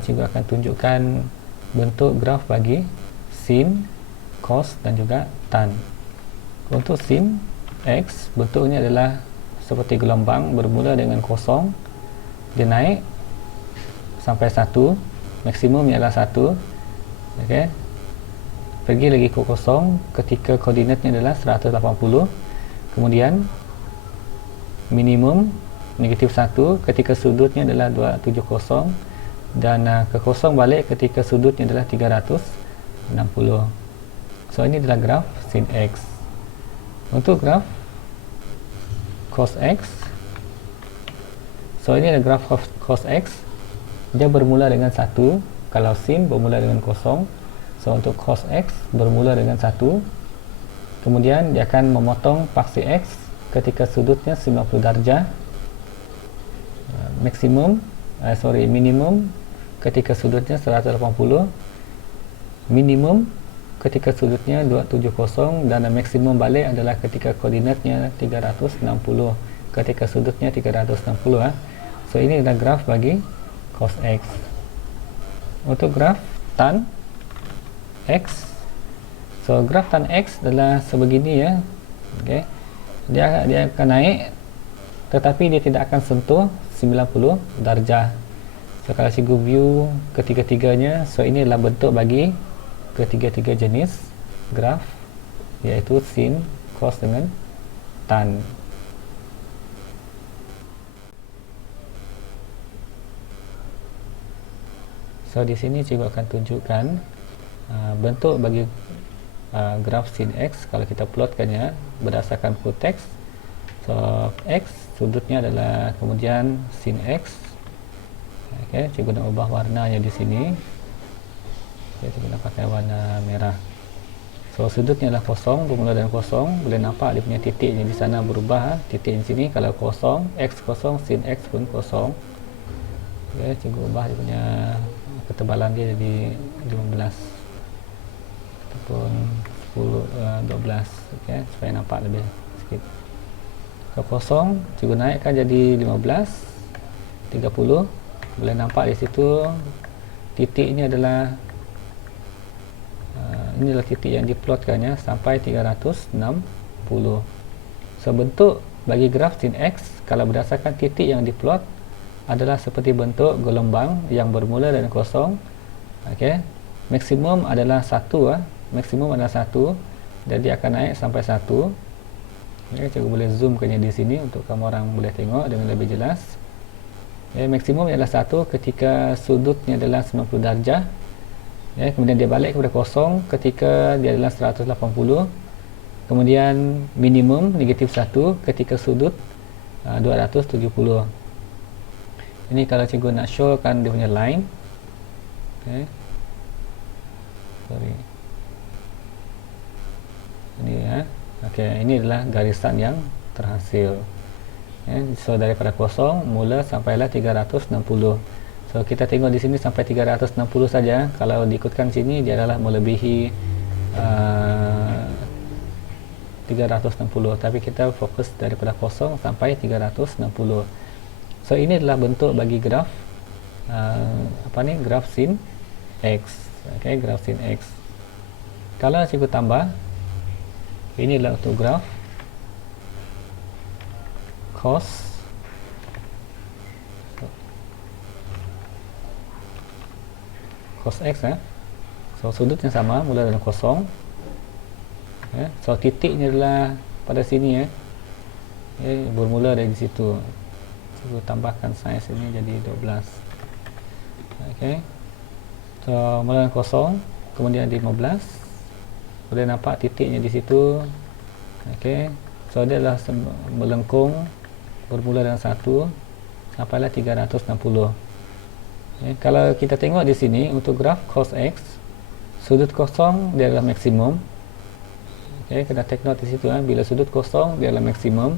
cikgu akan tunjukkan bentuk graf bagi sin, cos dan juga tan. Untuk sin X, bentuknya adalah seperti gelombang bermula dengan kosong, dia naik sampai 1, maksimum ialah 1, okey, pergi lagi ke kosong ketika koordinatnya adalah 180, kemudian minimum negatif 1 ketika sudutnya adalah 270, dan ke kosong balik ketika sudutnya adalah 360. So ini adalah graf sin X. Untuk graf cos X, so ini adalah graf cos X, dia bermula dengan 1 kalau sin bermula dengan kosong. So untuk cos X bermula dengan 1, kemudian dia akan memotong paksi X ketika sudutnya 90 darjah, minimum ketika sudutnya 180, minimum ketika sudutnya 270, dan maksimum balik adalah ketika koordinatnya 360 ketika sudutnya 360. So ini adalah graf bagi cos X. Untuk graf tan X, so graf tan X adalah sebegini ya. Okay. Dia akan naik tetapi dia tidak akan sentuh 90 darjah. So kalau cikgu view ketiga-tiganya, so ini adalah bentuk bagi ketiga-tiga jenis graf, iaitu sin, cos dengan tan. So di sini cikgu akan tunjukkan bentuk bagi graf sin X kalau kita plotkannya berdasarkan full text. So X sudutnya adalah, kemudian sin X. Okey, cikgu nak ubah warnanya di sini. Okay, cikgu nak pakai warna merah. So sudutnya adalah kosong, bermula dengan kosong. Boleh nampak dia punya titiknya di sana berubah. Titik di sini kalau kosong, X kosong, sin X pun kosong. Okey, cikgu ubah dia punya ketebalan dia jadi 15 ataupun 12, okey, supaya nampak lebih sikit. Kalau kosong, cikgu naikkan jadi 15, 30. Boleh nampak di situ titik ini adalah inilah titik yang diplotkannya sampai 360. So bentuk bagi graf sin X kalau berdasarkan titik yang diplot adalah seperti bentuk gelombang yang bermula dengan kosong. Okey, maksimum adalah 1, maksimum adalah 1 dan dia akan naik sampai 1. Okey, cikgu boleh zoomkannya di sini untuk kamu orang boleh tengok dengan lebih jelas. Maksimum adalah 1 ketika sudutnya adalah 90 darjah. Kemudian dia balik kepada kosong ketika dia adalah 180. Kemudian minimum negatif 1 ketika sudut 270. Ini kalau cikgu nak showkan dia punya line. Sorry. Ini ya. Okey, ini adalah garisan yang terhasil. So daripada kosong mula sampailah 360. So kita tengok di sini sampai 360 saja. Kalau diikutkan sini dia adalah melebihi 360, tapi kita fokus daripada kosong sampai 360. So ini adalah bentuk bagi graf graf sin X. Okey, graf sin X. Kalau cikgu tambah, ini adalah untuk graf cos X. So sudutnya sama, mula dengan kosong. So titiknya adalah pada sini bermula dari situ. Cikgu tambahkan saiz ini jadi 12. Okey, so mula dengan kosong, kemudian 15. Boleh nampak titiknya di situ. Okey, so dia adalah melengkung bermula dengan 1 sampailah 360. Kalau kita tengok di sini untuk graf cos X, sudut kosong dia adalah maksimum. Kena take note di situ. Bila sudut kosong dia adalah maksimum,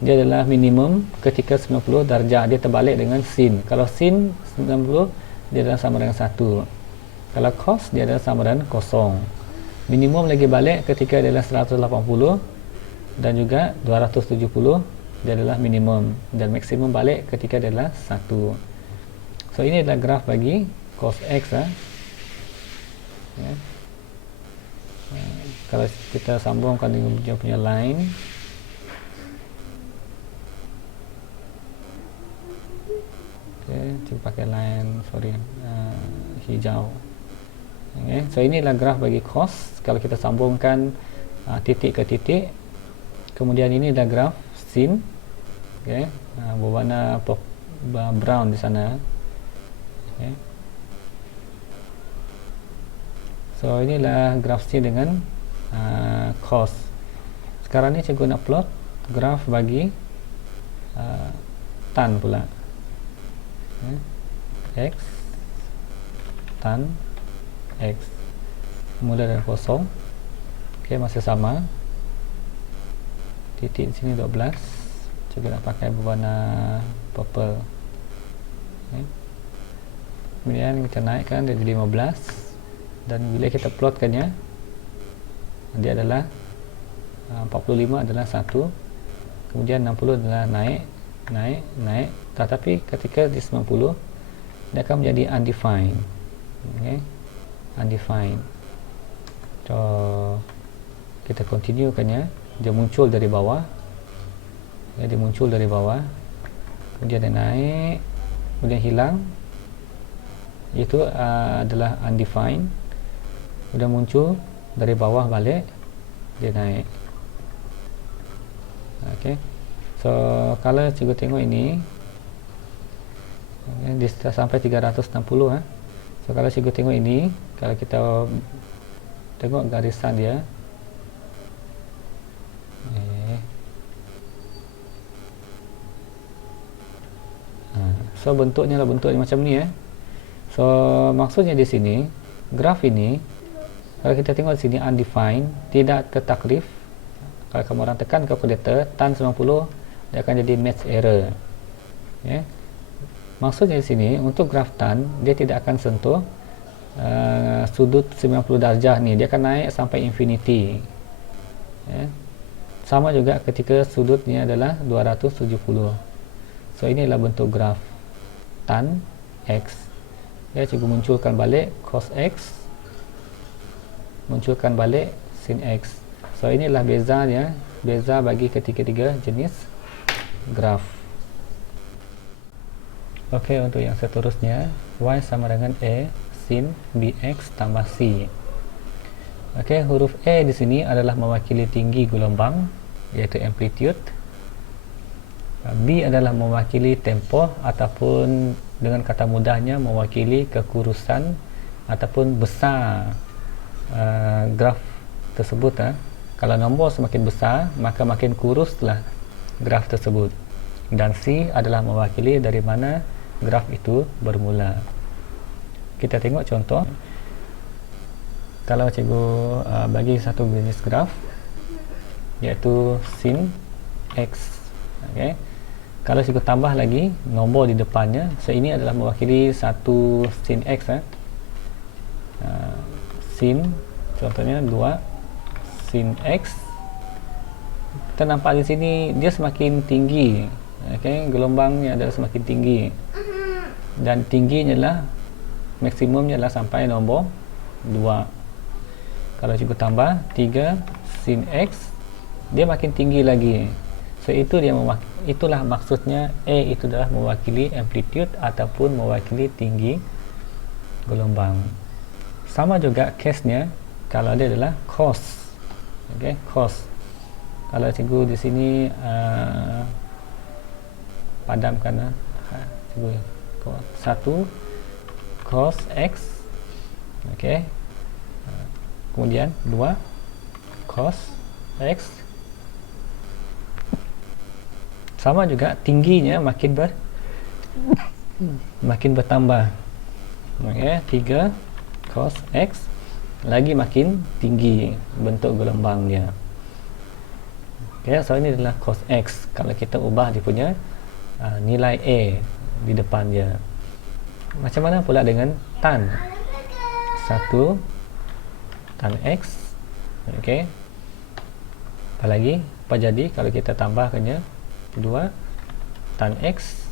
dia adalah minimum ketika 90 darjah. Dia terbalik dengan sin. Kalau sin 90 dia adalah sama dengan 1. Kalau cos dia adalah sama dengan kosong. Minimum lagi balik ketika dia adalah 180, dan juga 270 dia adalah minimum, dan maksimum balik ketika dia adalah 1. So So ini adalah graf bagi cos X ya. Kalau kita sambungkan dengan dia punya line, cuba pakai line hijau. So inilah graf bagi cos kalau kita sambungkan titik ke titik. Kemudian ini adalah graf sin, berwarna brown di sana. So inilah graf sin dengan cos. Sekarang ni cikgu nak plot graf bagi tan pula. X tan X mula dari kosong. Masih sama, titik di sini 12, juga nak pakai berwarna purple. Kemudian kita naikkan dari 15, dan bila kita plotkannya, dia adalah 45 adalah 1, kemudian 60 adalah naik, tetapi ketika di 90 dia akan menjadi undefined. Undefined. So kita continuekannya, dia muncul dari bawah, kemudian dia naik, kemudian hilang, itu adalah undefined, kemudian muncul dari bawah balik, dia naik. So kalau cikgu tengok ini, dia sampai 360 So kalau cikgu tengok ini, kalau kita tengok garisan dia, so bentuknya macam ni So maksudnya di sini graf ini, kalau kita tengok di sini undefined, tidak tertaklif. Kalau kamu orang tekan kalkulator tan 90, dia akan jadi match error. Maksudnya di sini untuk graf tan, dia tidak akan sentuh sudut 90 darjah ni, dia akan naik sampai infinity. Sama juga ketika sudutnya adalah 270. So inilah bentuk graf tan X. Cikgu munculkan balik cos X, munculkan balik sin X. So inilah bezanya, beza bagi ketiga-tiga jenis graf. Untuk yang seterusnya, Y sama dengan A sin BX tambah C. Huruf A di sini adalah mewakili tinggi gelombang, iaitu amplitude. B adalah mewakili tempoh, ataupun dengan kata mudahnya mewakili kekurusan ataupun besar graf tersebut. Kalau nombor semakin besar, maka makin kuruslah graf tersebut. Dan C adalah mewakili dari mana graf itu bermula. Kita tengok contoh. Kalau cikgu bagi satu jenis graf, iaitu sin X. Kalau cikgu tambah lagi nombor di depannya, so ini adalah mewakili satu sin X. Sin, contohnya 2 sin X. Kita nampak di sini dia semakin tinggi. Gelombangnya adalah semakin tinggi, dan tingginya lah, maksimumnya adalah sampai nombor 2. Kalau cikgu tambah 3 sin X, dia makin tinggi lagi. So itulah maksudnya A itu adalah mewakili amplitude ataupun mewakili tinggi gelombang. Sama juga case-nya kalau dia adalah cos. Cos. Kalau cikgu di sini padamkan cikgu 1 cos X. Kemudian 2 cos X. Sama juga tingginya makin bertambah. 3 cos X, lagi makin tinggi bentuk gelombangnya. So ini adalah cos X. Kalau kita ubah dia punya nilai A di depan dia. Macam mana pula dengan tan? 1 tan X. Apa lagi? Apa jadi kalau kita tambahkannya 2 tan X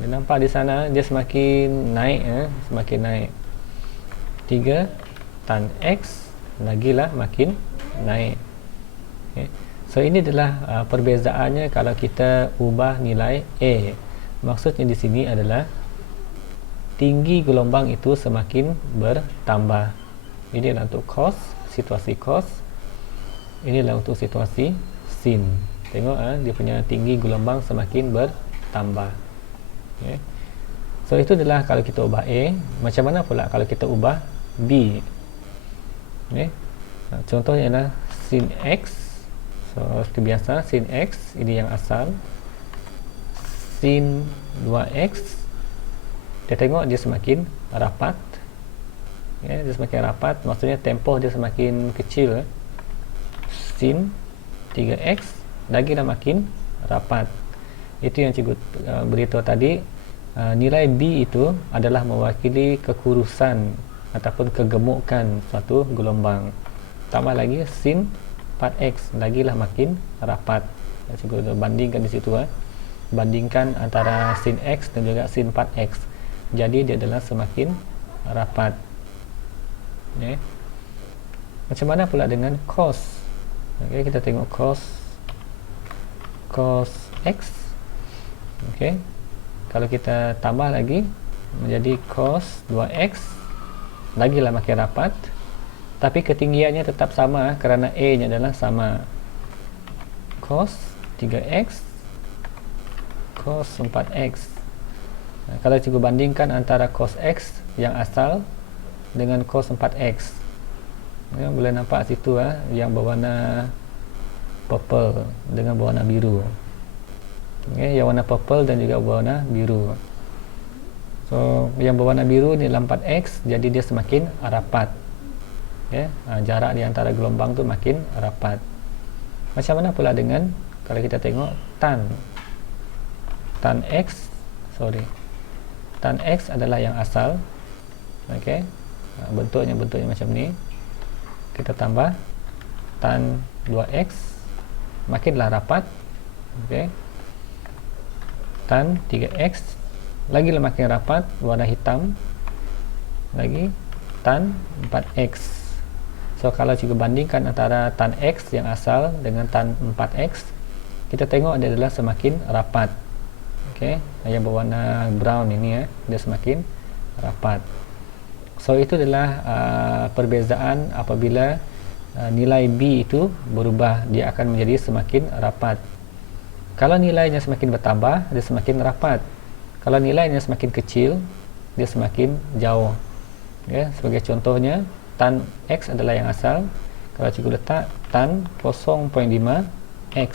Dia nampak di sana dia semakin naik, semakin naik. 3 tan X lagilah makin naik. Okay. So ini adalah perbezaannya kalau kita ubah nilai A. Maksudnya di sini adalah tinggi gelombang itu semakin bertambah. Ini adalah untuk cos, situasi cos. Ini adalah untuk situasi sin. Tengok dia punya tinggi gelombang semakin bertambah. Okay. So itu adalah kalau kita ubah A. Macam mana pula kalau kita ubah B? Okay. Contohnya adalah sin X. So seperti biasa, sin X ini yang asal. Sin 2X, kita tengok dia semakin rapat. Dia semakin rapat, maksudnya tempoh dia semakin kecil. Sin 3X lagi dah makin rapat. Itu yang cikgu beritahu tadi. Nilai B itu adalah mewakili kekurusan ataupun kegemukan suatu gelombang. Tambah lagi sin 4X lagilah makin rapat. Cikgu bandingkan di situ. Bandingkan antara sin X dan juga sin 4X. Jadi dia adalah semakin rapat. Okay. Macam mana pula dengan cos? Okay, kita tengok cos X. Okay. Kalau kita tambah lagi menjadi cos 2X, lagilah makin rapat. Tapi ketinggiannya tetap sama kerana A nya adalah sama. Cos 3X, cos 4X. Kalau cikgu bandingkan antara cos X yang asal dengan cos 4X, boleh nampak situ yang berwarna purple dengan berwarna biru. Yang warna purple dan juga berwarna biru. So yang berwarna biru ni dalam 4X, jadi dia semakin rapat. Jarak di antara gelombang tu makin rapat. Macam mana pula dengan kalau kita tengok tan X, tan X adalah yang asal. Okey. Bentuknya macam ni. Kita tambah tan 2X, makinlah rapat. Okey. Tan 3X lagilah makin rapat, warna hitam. Lagi tan 4X. So kalau cikgu bandingkan antara tan X yang asal dengan tan 4X, kita tengok dia adalah semakin rapat. Okey, yang berwarna brown ini dia semakin rapat. So itu adalah perbezaan apabila nilai B itu berubah, dia akan menjadi semakin rapat. Kalau nilainya semakin bertambah, dia semakin rapat. Kalau nilainya semakin kecil, dia semakin jauh. Okay, sebagai contohnya, tan X adalah yang asal. Kalau cikgu letak tan 0.5X,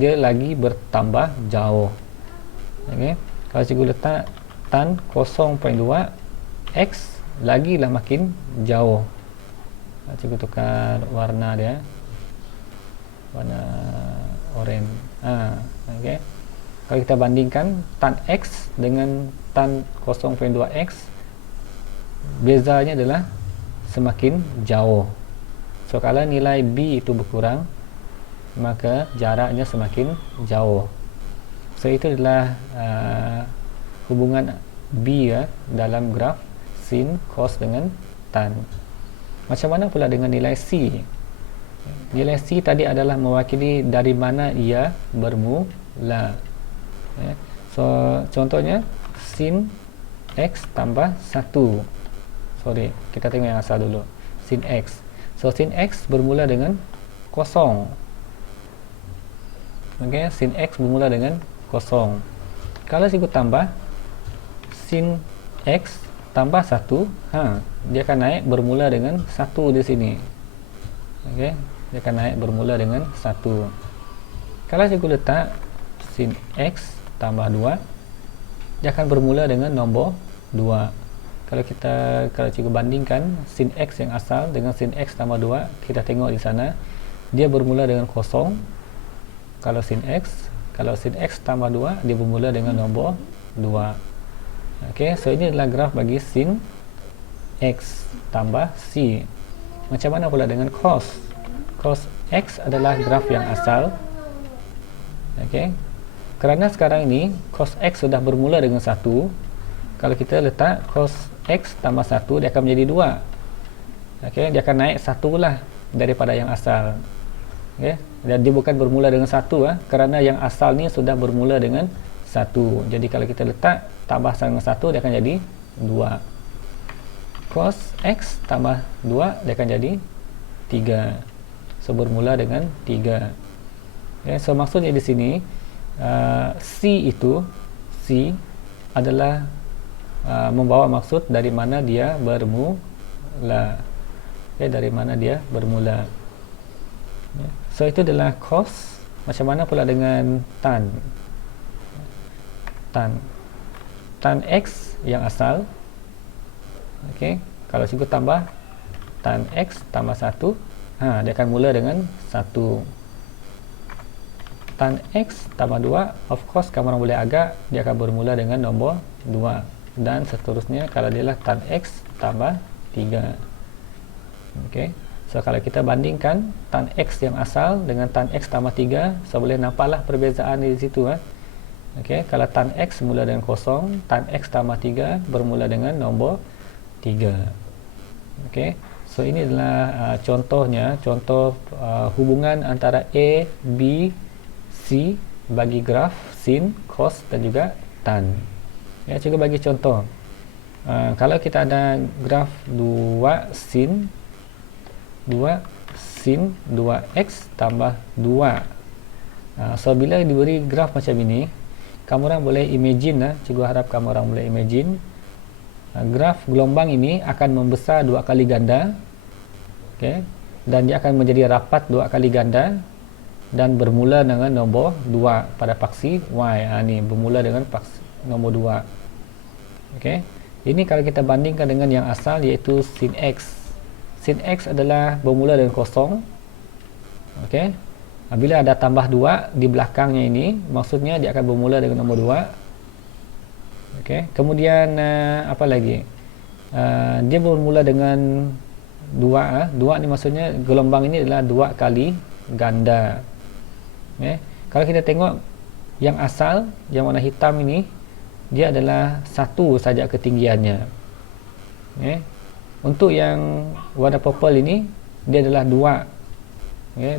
dia lagi bertambah jauh. Okay. Kalau cikgu letak tan 0.2X, lagilah makin jauh. Cikgu tukar warna dia, warna oranye. Okay. Kalau kita bandingkan tan X dengan tan 0.2X, bezanya adalah semakin jauh. So kalau nilai B itu berkurang, maka jaraknya semakin jauh. So itu adalah hubungan B dalam graf sin, cos dengan tan. Macam mana pula dengan nilai C? Nilai C tadi adalah mewakili dari mana ia bermula. So contohnya sin X tambah 1. Kita tengok yang asal dulu, sin X. So sin X bermula dengan kosong. Okay, sin X bermula dengan kosong. Kalau cikgu tambah sin X tambah 1, dia akan naik bermula dengan 1 di sini. Okay, dia akan naik bermula dengan 1. Kalau cikgu letak sin X tambah 2, dia akan bermula dengan nombor 2. Kalau cikgu bandingkan sin X yang asal dengan sin X tambah 2, kita tengok di sana dia bermula dengan kosong. Kalau sin X tambah 2, dia bermula dengan nombor 2. Okey, so ini adalah graf bagi sin X tambah C. Macam mana pula dengan cos X adalah graf yang asal. Okey, kerana sekarang ini cos X sudah bermula dengan 1, kalau kita letak cos X tambah 1, dia akan menjadi 2. Okay, dia akan naik 1 lah daripada yang asal. Okay, dan dia bukan bermula dengan 1 kerana yang asal ni sudah bermula dengan 1. Jadi kalau kita letak tambah dengan 1, dia akan jadi 2. Cos X tambah 2, dia akan jadi 3. So bermula dengan 3. Okay, so maksudnya di sini C adalah membawa maksud dari mana dia bermula. Okay, dari mana dia bermula. Okay, so itu adalah cos. Macam mana pula dengan tan? Tan X yang asal. Okay, kalau cikgu tambah tan X tambah 1, dia akan mula dengan 1. Tan X tambah 2, of course kamu orang boleh agak, dia akan bermula dengan nombor 2. Dan seterusnya kalau dia lah tan X tambah 3. Okay, so kalau kita bandingkan tan X yang asal dengan tan X tambah 3, so boleh nampaklah perbezaan di situ. Okay, kalau tan X mula dengan 0, tan X tambah 3 bermula dengan nombor 3. Okay, so ini adalah contohnya, contoh hubungan antara A, B, C bagi graf sin, cos dan juga tan. Ya, cikgu bagi contoh. Kalau kita ada graf 2 sin 2x tambah 2. So bila diberi graf macam ini, kamu orang boleh imagine, cikgu harap kamu orang boleh imagine graf gelombang ini akan membesar 2 kali ganda. Okay, dan dia akan menjadi rapat 2 kali ganda dan bermula dengan nombor 2 pada paksi Y. Ni bermula dengan paksi nombor 2. Okey, ini kalau kita bandingkan dengan yang asal iaitu sin X. Sin X adalah bermula dengan 0. Okey, bila ada tambah 2 di belakangnya ini, maksudnya dia akan bermula dengan nombor 2. Okey, kemudian apa lagi? Dia bermula dengan 2. 2 ni maksudnya gelombang ini adalah 2 kali ganda. Kalau kita tengok yang asal, yang warna hitam ini, dia adalah 1 saja ketinggiannya. Untuk yang warna purple ini, dia adalah 2.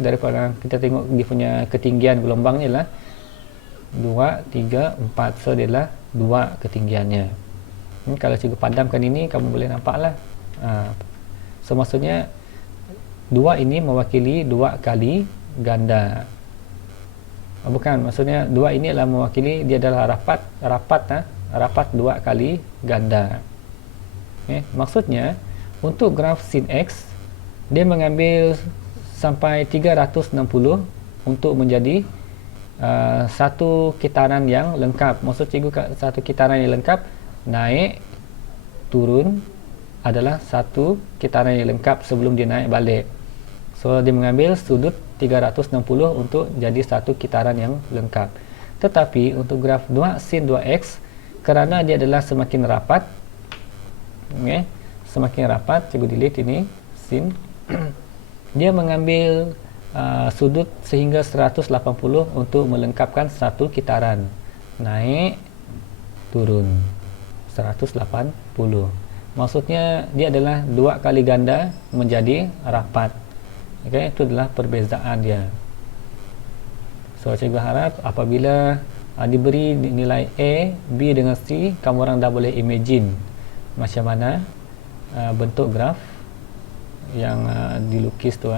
Daripada kita tengok dia punya ketinggian gelombang ni adalah 2, 3, 4. So dia adalah 2 ketinggiannya. Kalau cikgu padamkan ini, kamu boleh nampaklah. So maksudnya 2 ini mewakili 2 kali ganda. Bukan, maksudnya 2 ini adalah mewakili dia adalah rapat 2 kali ganda. Maksudnya untuk graf sin X, dia mengambil sampai 360 untuk menjadi satu kitaran yang lengkap. Maksud cikgu satu kitaran yang lengkap, naik turun adalah satu kitaran yang lengkap sebelum dia naik balik. So dia mengambil sudut 360 untuk jadi satu kitaran yang lengkap. Tetapi untuk graf 2 sin 2x, kerana dia adalah semakin rapat, semakin rapat, cikgu delete ini sin, dia mengambil sudut sehingga 180 untuk melengkapkan satu kitaran, naik turun 180. Maksudnya dia adalah 2 kali ganda menjadi rapat. Okay, itu adalah perbezaan dia. So cikgu harap apabila diberi nilai A, B dengan C, kamu orang dah boleh imagine macam mana bentuk graf yang dilukis tu.